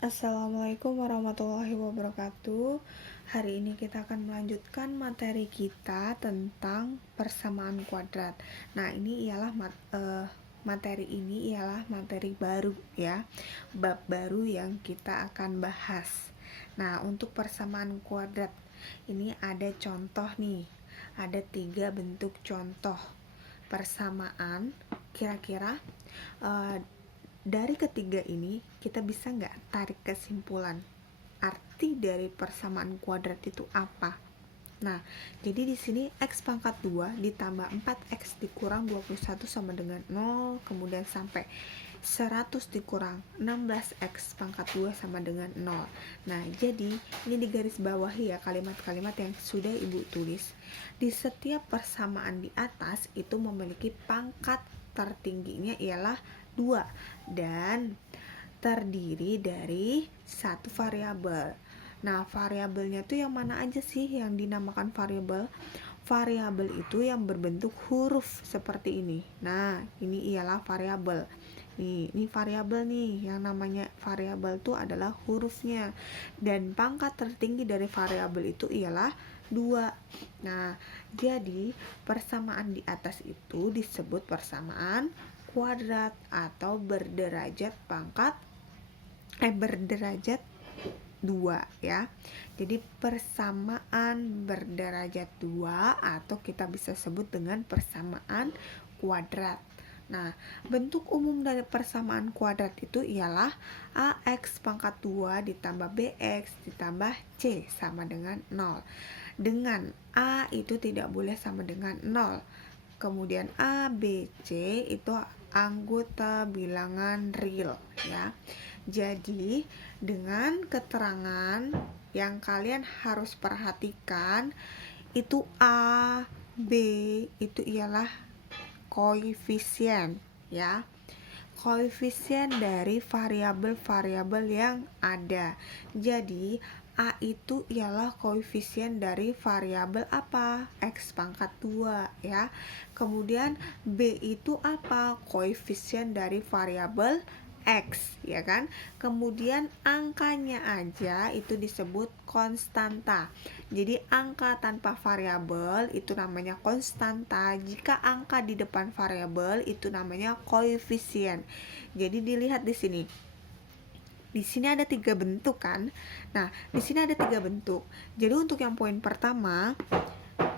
Assalamualaikum warahmatullahi wabarakatuh. Hari ini kita akan melanjutkan materi kita tentang persamaan kuadrat. Nah, materi ini ialah materi baru ya, bab baru yang kita akan bahas. Nah, untuk persamaan kuadrat ini ada contoh nih, ada 3 bentuk contoh persamaan. Kira-kira dari ketiga ini kita bisa nggak tarik kesimpulan arti dari persamaan kuadrat itu apa? Nah, jadi di sini x pangkat 2 ditambah 4x dikurang 21 sama dengan 0, kemudian sampai 100 dikurang 16x pangkat 2 sama dengan 0. Nah, jadi ini di garis bawahi ya kalimat-kalimat yang sudah Ibu tulis. Di setiap persamaan di atas itu memiliki pangkat tertingginya ialah 2 dan terdiri dari satu variabel. Nah, variabelnya tuh yang mana aja sih yang dinamakan variabel? Variabel itu yang berbentuk huruf seperti ini. Nah, ini ialah variabel. Ini variabel nih, yang namanya variabel itu adalah hurufnya. Dan pangkat tertinggi dari variabel itu ialah 2. Nah, jadi persamaan di atas itu disebut persamaan kuadrat atau berderajat berderajat 2 ya. Jadi persamaan berderajat 2 atau kita bisa sebut dengan persamaan kuadrat. Nah, bentuk umum dari persamaan kuadrat itu ialah AX pangkat 2 ditambah BX ditambah C sama dengan 0. Dengan A itu tidak boleh sama dengan 0. Kemudian A, B, C itu anggota bilangan real ya. Jadi dengan keterangan yang kalian harus perhatikan itu A, B itu ialah koefisien ya. Koefisien dari variabel-variabel yang ada. Jadi A itu ialah koefisien dari variabel apa? X pangkat 2 ya. Kemudian B itu apa? Koefisien dari variabel X ya kan. Kemudian angkanya aja itu disebut konstanta. Jadi angka tanpa variabel itu namanya konstanta. Jika angka di depan variabel itu namanya koefisien. Jadi dilihat di sini. Di sini ada 3 bentuk kan. Nah, di sini ada 3 bentuk. Jadi untuk yang poin pertama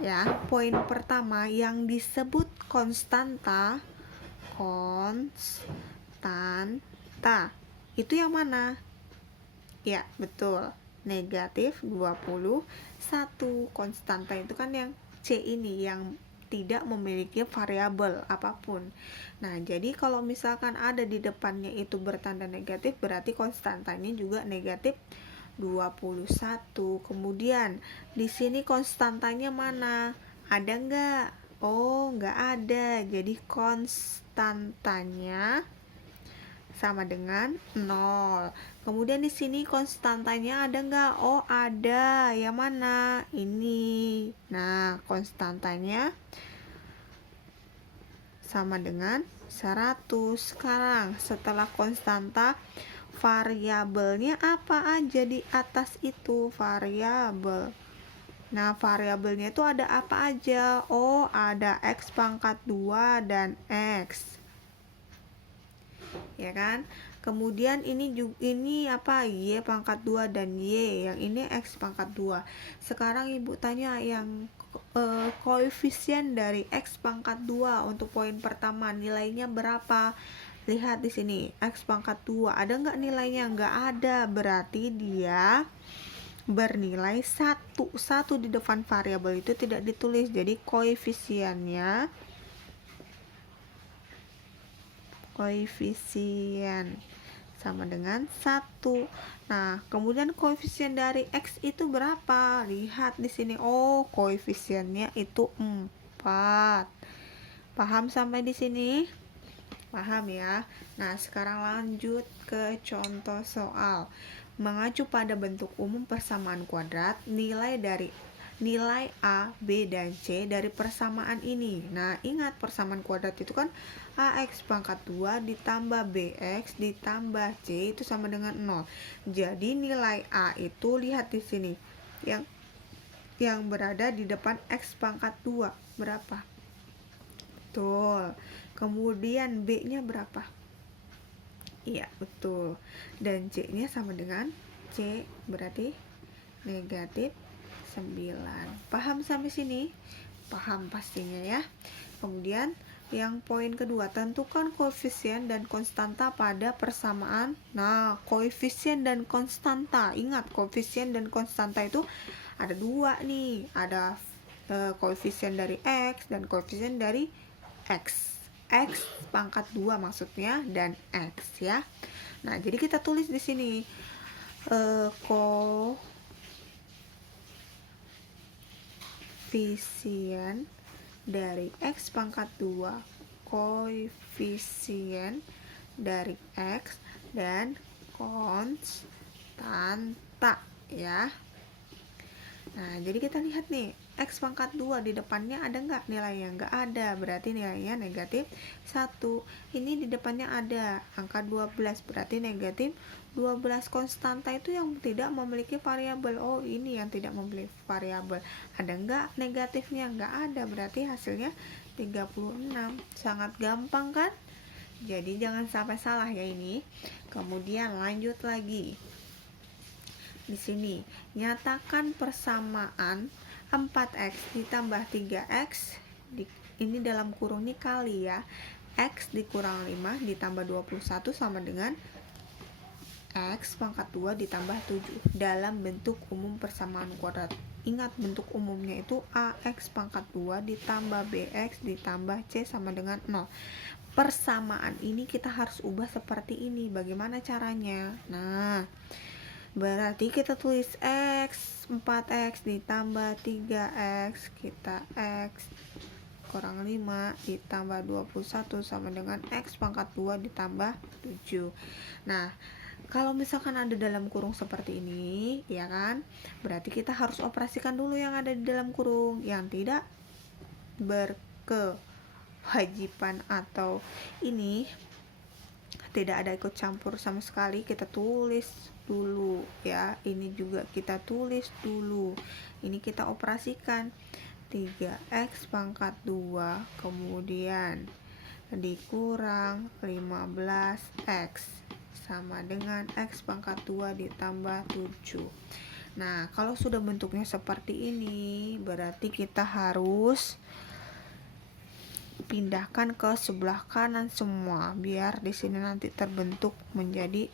ya, poin pertama yang disebut konstanta itu yang mana? Ya, betul. Negatif 21. Konstanta itu kan yang C ini yang tidak memiliki variabel apapun. Nah, jadi kalau misalkan ada di depannya itu bertanda negatif, berarti konstantanya juga negatif 21. Kemudian di sini konstantanya mana? Ada nggak? Oh, nggak ada. Jadi konstantanya sama dengan 0. Kemudian di sini konstantanya ada nggak? Oh, ada. Yang mana? Ini. Nah, konstantanya sama dengan 100. Sekarang setelah konstanta, variabelnya apa aja di atas itu? Variabel. Nah, variabelnya itu ada apa aja? Oh, ada X pangkat 2 dan X. Ya kan? Kemudian ini apa? Y pangkat 2 dan Y. Yang ini X pangkat 2. Sekarang Ibu tanya yang koefisien dari X pangkat 2 untuk poin pertama nilainya berapa? Lihat di sini, X pangkat 2 ada nggak nilainya? Nggak ada, berarti dia bernilai 1 di depan variabel itu tidak ditulis, jadi koefisien sama dengan 1. Nah, kemudian koefisien dari X itu berapa? Lihat di sini. Oh, koefisiennya itu 4. Paham sampai di sini? Paham ya? Nah, sekarang lanjut ke contoh soal. Mengacu pada bentuk umum persamaan kuadrat, nilai dari nilai A, B, dan C dari persamaan ini. Nah, ingat persamaan kuadrat itu kan AX pangkat 2 ditambah BX ditambah C itu sama dengan 0. Jadi nilai A itu lihat di sini. Yang berada di depan X pangkat 2 berapa? Betul. Kemudian B-nya berapa? Iya, betul. Dan C-nya sama dengan C, berarti negatif 9. Paham sampai sini? Paham pastinya ya. Kemudian yang poin kedua, tentukan koefisien dan konstanta pada persamaan. Nah, koefisien dan konstanta. Ingat, koefisien dan konstanta itu ada dua nih. Ada koefisien dari X dan koefisien dari X. X pangkat 2 maksudnya, dan X ya. Nah, jadi kita tulis di sini koefisien dari X pangkat 2, koefisien dari X, dan konstanta ya. Nah, jadi kita lihat nih, X pangkat 2 di depannya ada nggak nilainya? Nggak ada, berarti nilainya negatif 1. Ini di depannya ada angka 12, berarti negatif 12. Konstanta itu yang tidak memiliki variabel. Oh, ini yang tidak memiliki variabel. Ada nggak negatifnya? Nggak ada, berarti hasilnya 36. Sangat gampang kan? Jadi jangan sampai salah ya ini. Kemudian lanjut lagi. Di sini, nyatakan persamaan 4x ditambah 3x, ini dalam kurung ini kali ya, x dikurang 5 ditambah 21 sama dengan x pangkat 2 ditambah 7 dalam bentuk umum persamaan kuadrat. Ingat, bentuk umumnya itu ax pangkat 2 ditambah bx ditambah c sama dengan 0. Persamaan ini kita harus ubah seperti ini. Bagaimana caranya? Nah, berarti kita tulis X 4X ditambah 3X, kita X kurang 5 ditambah 21 sama dengan X pangkat 2 ditambah 7. Nah, kalau misalkan ada dalam kurung seperti ini, ya kan, berarti kita harus operasikan dulu yang ada di dalam kurung. Yang tidak berkewajiban atau ini tidak ada ikut campur sama sekali, kita tulis dulu ya. Ini juga kita tulis dulu. Ini kita operasikan 3x pangkat 2 kemudian dikurang 15x sama dengan x pangkat 2 ditambah 7. Nah, kalau sudah bentuknya seperti ini, berarti kita harus pindahkan ke sebelah kanan semua biar di sini nanti terbentuk menjadi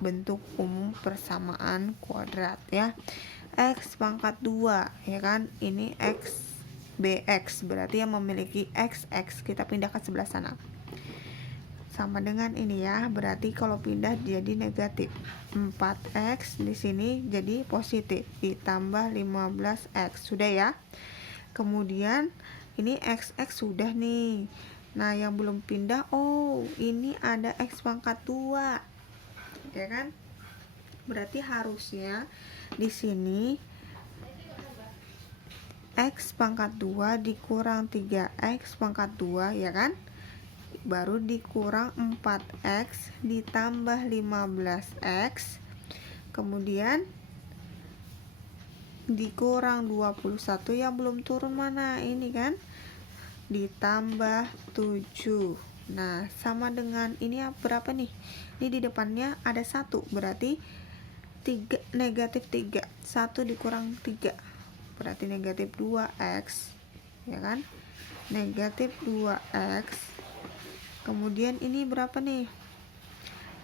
bentuk umum persamaan kuadrat ya. X pangkat 2 ya kan, ini x bx berarti yang memiliki x kita pindah ke sebelah sana sama dengan ini ya, berarti kalau pindah jadi negatif. 4x di sini jadi positif ditambah 15x sudah ya. Kemudian ini x sudah nih. Nah, yang belum pindah, oh ini ada x pangkat 2 ya kan, berarti harusnya di sini x pangkat 2 dikurang 3x pangkat 2 ya kan, baru dikurang 4x ditambah 15x kemudian dikurang 21 yang belum turun mana ini kan, ditambah 7. Nah, sama dengan ini berapa nih? Ini di depannya ada 1, berarti 3, negatif 3. 1 dikurang 3 berarti negatif 2x ya kan, negatif 2x. Kemudian ini berapa nih?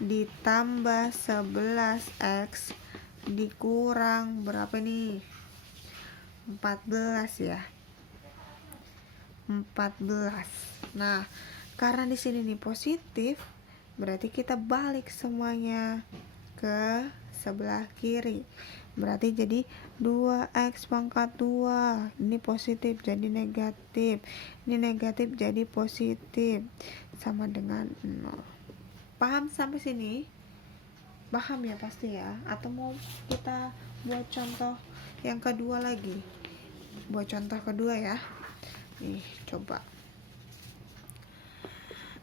Ditambah 11x dikurang berapa nih? 14 ya. 14. Nah, karena di sini nih positif, berarti kita balik semuanya ke sebelah kiri. Berarti jadi 2x pangkat 2. Ini positif jadi negatif. Ini negatif jadi positif. Sama dengan 0. Paham sampai sini? Paham ya pasti ya? Atau mau kita buat contoh yang kedua lagi. Buat contoh kedua ya. Nih, coba.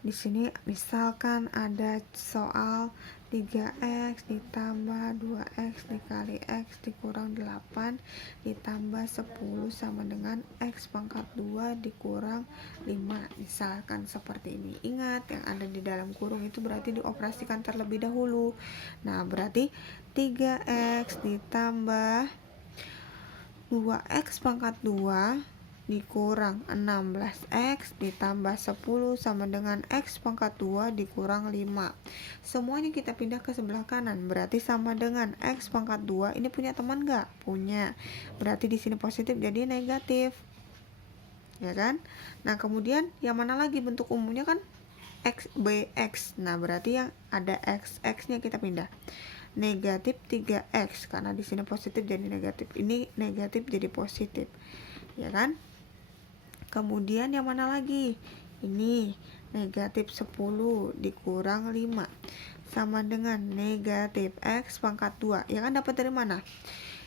Di sini misalkan ada soal 3x ditambah 2x dikali x dikurang 8 ditambah 10 sama dengan x pangkat 2 dikurang 5. Misalkan seperti ini. Ingat, yang ada di dalam kurung itu berarti dioperasikan terlebih dahulu. Nah, berarti 3x ditambah 2x pangkat 2 dikurang 16x ditambah 10 sama dengan x pangkat 2 dikurang 5. Semuanya kita pindah ke sebelah kanan, berarti sama dengan x pangkat 2. Ini punya teman nggak? Punya. Berarti di sini positif jadi negatif. Ya kan? Nah, kemudian yang mana lagi bentuk umumnya kan x bx. Nah, berarti yang ada x-nya kita pindah. Negatif 3x, karena di sini positif jadi negatif. Ini negatif jadi positif. Ya kan? Kemudian yang mana lagi? Ini negatif 10 dikurang 5 sama dengan negatif x pangkat 2. Ya kan, dapat dari mana?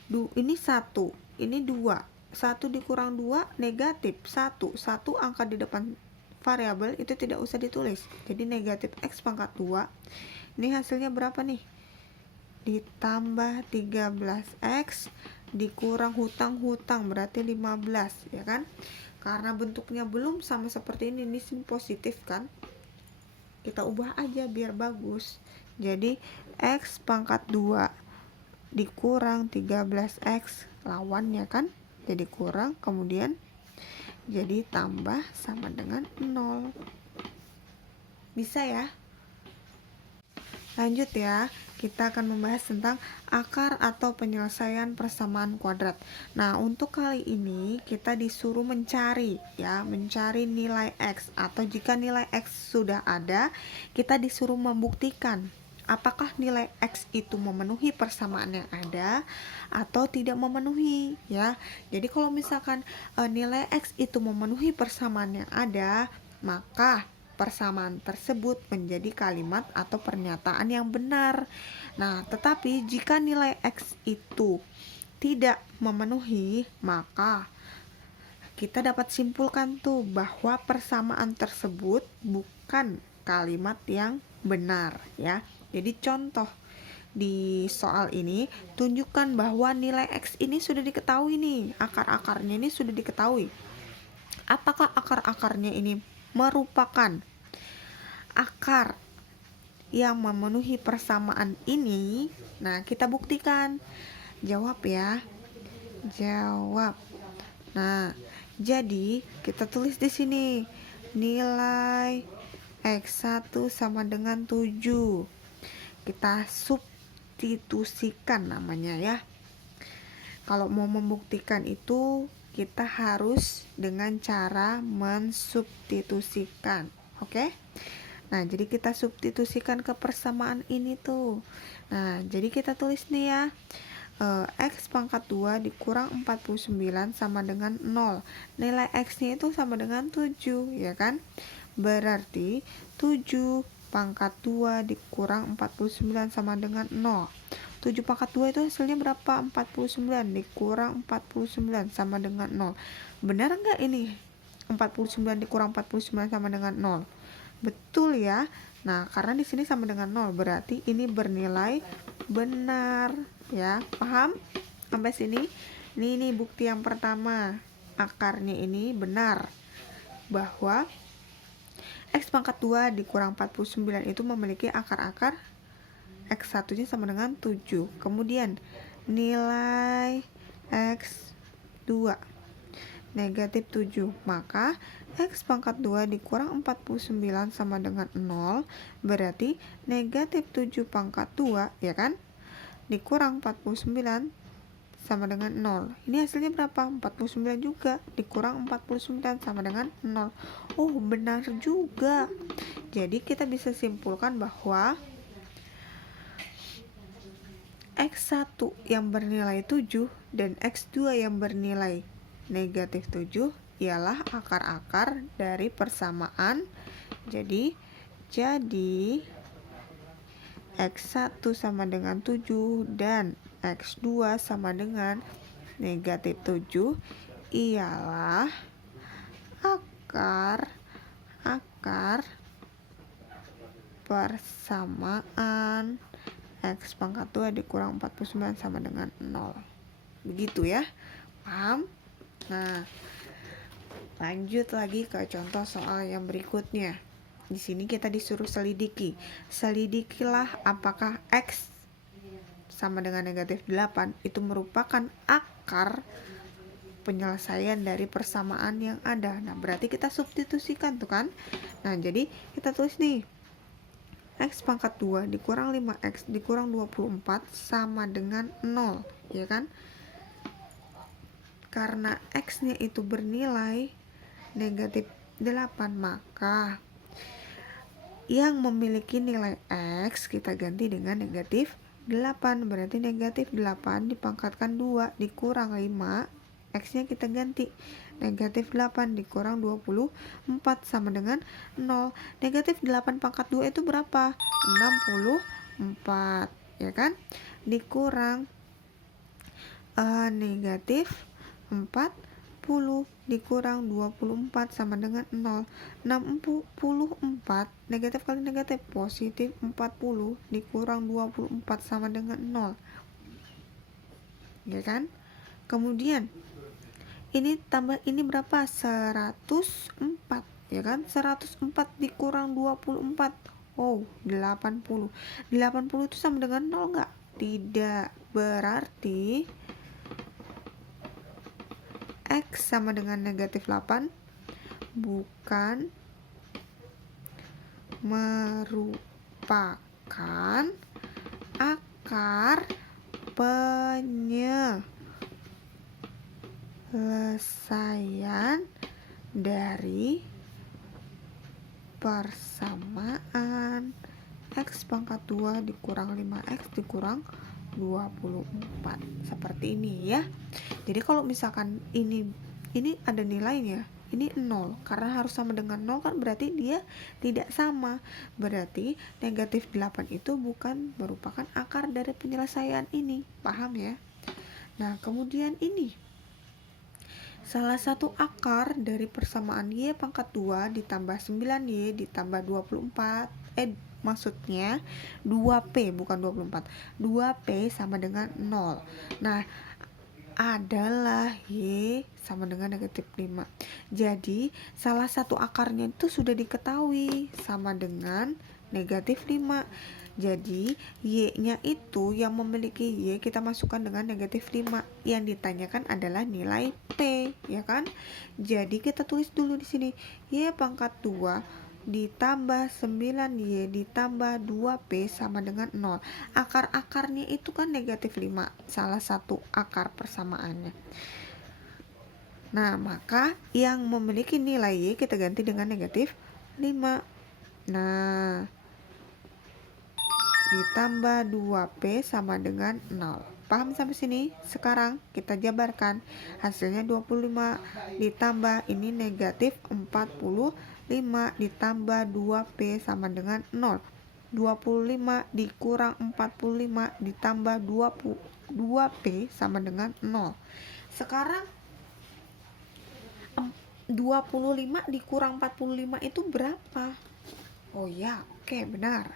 Ini 1, ini 2. 1 dikurang 2 negatif 1. 1 angka di depan variabel itu tidak usah ditulis. Jadi negatif x pangkat 2. Ini hasilnya berapa nih? Ditambah 13x dikurang hutang-hutang berarti 15, ya kan? Karena bentuknya belum sama seperti ini sini positif kan, kita ubah aja biar bagus. Jadi x pangkat 2 dikurang 13x lawannya kan, jadi kurang, kemudian jadi tambah sama dengan 0. Bisa ya? Lanjut ya, kita akan membahas tentang akar atau penyelesaian persamaan kuadrat. Nah, untuk kali ini kita disuruh mencari nilai x, atau jika nilai x sudah ada, kita disuruh membuktikan apakah nilai x itu memenuhi persamaan yang ada atau tidak memenuhi ya. Jadi kalau misalkan nilai x itu memenuhi persamaan yang ada, maka persamaan tersebut menjadi kalimat atau pernyataan yang benar. Nah, tetapi jika nilai x itu tidak memenuhi, maka kita dapat simpulkan tuh bahwa persamaan tersebut bukan kalimat yang benar ya. Jadi contoh di soal ini, tunjukkan bahwa nilai x ini sudah diketahui nih, akar-akarnya ini sudah diketahui. Apakah akar-akarnya ini merupakan akar yang memenuhi persamaan ini? Nah, kita buktikan. Jawab ya. Jawab. Nah, jadi kita tulis di sini nilai x1 sama dengan 7. Kita substitusikan namanya ya. Kalau mau membuktikan itu kita harus dengan cara mensubstitusikan. Oke? Nah, jadi kita substitusikan ke persamaan ini tuh. Nah, jadi kita tulis nih ya. X pangkat 2 dikurang 49 sama dengan 0. Nilai x-nya itu sama dengan 7, ya kan? Berarti 7 pangkat 2 dikurang 49 sama dengan 0. 7 pangkat 2 itu hasilnya berapa? 49 dikurang 49 sama dengan 0. Benar enggak ini? 49 dikurang 49 sama dengan 0. Betul ya. Nah, karena di sini sama dengan 0, berarti ini bernilai benar ya. Paham? Sampai sini? Ini bukti yang pertama. Akarnya ini benar. Bahwa x pangkat 2 dikurang 49 itu memiliki akar-akar x1-nya sama dengan 7. Kemudian nilai x2 negatif 7. Maka x pangkat 2 dikurang 49 sama dengan 0. Berarti negatif 7 pangkat 2, ya kan? Dikurang 49 sama dengan 0. Ini hasilnya berapa? 49 juga. Dikurang 49 sama dengan 0. Oh, benar juga. Jadi kita bisa simpulkan bahwa x1 yang bernilai 7 dan x2 yang bernilai negatif 7 ialah akar-akar dari persamaan. Jadi x1 sama dengan 7 dan x2 sama dengan negatif 7 ialah akar persamaan X pangkat 2 dikurang 49 sama dengan 0. Begitu ya, paham? Nah, lanjut lagi ke contoh soal yang berikutnya. Di sini kita disuruh selidiki. Selidikilah apakah X sama dengan negatif 8 itu merupakan akar penyelesaian dari persamaan yang ada. Nah, berarti kita substitusikan tuh kan. Nah, jadi kita tulis nih, X pangkat 2 dikurang 5X dikurang 24 sama dengan 0, ya kan? Karena X-nya itu bernilai negatif 8, maka yang memiliki nilai X kita ganti dengan negatif 8. Berarti negatif 8 dipangkatkan 2 dikurang 5, X-nya kita ganti negatif 8 dikurang 24 sama dengan 0. Negatif 8 pangkat 2 itu berapa? 64, ya kan? Dikurang negatif 40 dikurang 24 sama dengan 0. 64 negatif kali negatif positif 40 dikurang 24 sama dengan 0, ya kan? Kemudian ini tambah ini berapa? 104, ya kan? 104 dikurang 24, 80. 80 itu sama dengan 0 enggak? Tidak. Berarti X sama dengan negatif 8 bukan merupakan akar penyelesaian dari persamaan X pangkat 2 dikurang 5X dikurang 24. Seperti ini ya. Jadi kalau misalkan ini ada nilainya, ini 0, karena harus sama dengan 0 kan, berarti dia tidak sama. Berarti negatif 8 itu bukan merupakan akar dari penyelesaian ini. Paham ya? Nah, kemudian ini salah satu akar dari persamaan Y pangkat 2 ditambah 9Y ditambah 24. Maksudnya 2P bukan 24. 2P sama dengan 0. Nah, adalah Y sama dengan negatif 5. Jadi salah satu akarnya itu sudah diketahui sama dengan negatif 5. Jadi Y-nya itu yang memiliki Y kita masukkan dengan negatif 5. Yang ditanyakan adalah nilai P, ya kan? Jadi kita tulis dulu di sini Y pangkat 2 ditambah 9Y ditambah 2P sama dengan 0. Akar-akarnya itu kan negatif 5, salah satu akar persamaannya. Nah, maka yang memiliki nilai Y kita ganti dengan negatif 5. Nah, ditambah 2P sama dengan 0. Paham sampai sini? Sekarang kita jabarkan. Hasilnya 25 ditambah ini negatif 45 ditambah 2P sama dengan 0. 25 dikurang 45 ditambah 2P sama dengan 0. Sekarang 25 dikurang 45 itu berapa? Oh ya, oke, benar.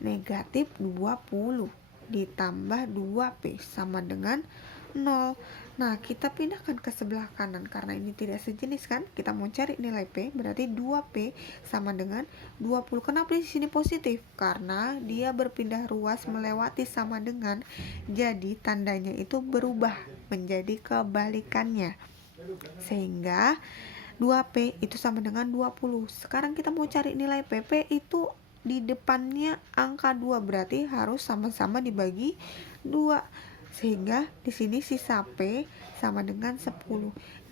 Negatif 20 ditambah 2P sama dengan 0. Nah, kita pindahkan ke sebelah kanan karena ini tidak sejenis kan. Kita mau cari nilai P, berarti 2P sama dengan 20. Kenapa di sini positif? Karena dia berpindah ruas melewati sama dengan. Jadi tandanya itu berubah menjadi kebalikannya. Sehingga 2P itu sama dengan 20. Sekarang kita mau cari nilai P. P itu di depannya angka 2, berarti harus sama-sama dibagi 2. Sehingga di sini sisa P sama dengan 10.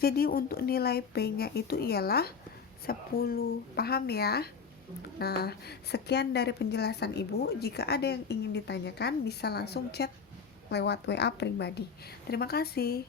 Jadi untuk nilai P-nya itu ialah 10. Paham ya? Nah, sekian dari penjelasan Ibu. Jika ada yang ingin ditanyakan bisa langsung chat lewat WA pribadi. Terima kasih.